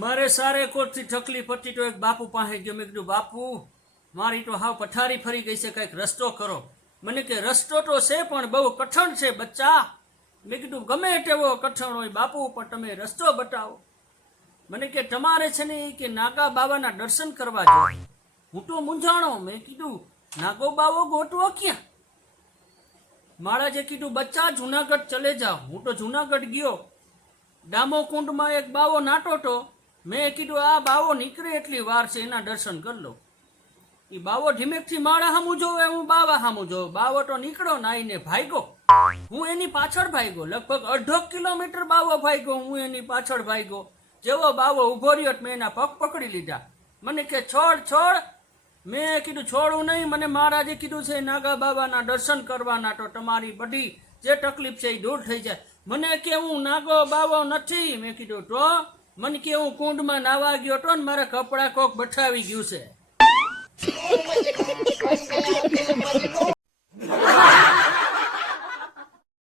મારે સારે કોટથી તકલીફ હતી તો એક બાપુ પાસે ગયો. મેં કીધું બાપુ મારી તો હાવ પથારી ફરી ગઈ છે, કંઈક રસ્તો કરો. મને કે રસ્તો તો છે પણ બહુ કઠણ છે બચ્ચા. મેં કીધું ગમે તેવો કઠણ હોય બાપુ પણ તમે રસ્તો બતાવો. મને કે તમારે છે ને કે નાગા બાવાના દર્શન કરવા જોઈએ. હું તો મૂંઝાણો. મેં કીધું નાગો બાવો ગોતવો ક્યાં? મહારાજે કીધું બચ્ચા જુનાગઢ ચલે જાઓ. હું તો જુનાગઢ ગયો. દામોકુંડમાં એક બાવો નાટો હતો. મેં કીધું આ બાવો નીકળે એટલી વાર છે, એના દર્શન કરી લો. એ બાવો ધીમેકથી માળા સામું જોવે, હું બાવા સામું જોવે. બાવો તો નીકળો નાઈને ભાગ્યો. હું એની પાછળ ભાગ્યો. લગભગ 1.5 કિલોમીટર બાવો ભાગ્યો. હું એની પાછળ ભાગ્યો. જેવો બાવો ઉભો રહ્યો મેં એના પગ પકડી લીધા. મને કે છોડ છોડ. મેં કીધું છોડું નહીં. મને મહારાજે કીધું છે નાગા બાબાના દર્શન કરવાના, તો તમારી બધી જે તકલીફ છે એ દૂર થઈ જાય. મને કે હું નાગો બાવો નથી. મેં કીધું તો મને કે હું કુંડમાં નાવા ગયો તો ને મારા કપડાં કોક બઠાવી ગયું છે.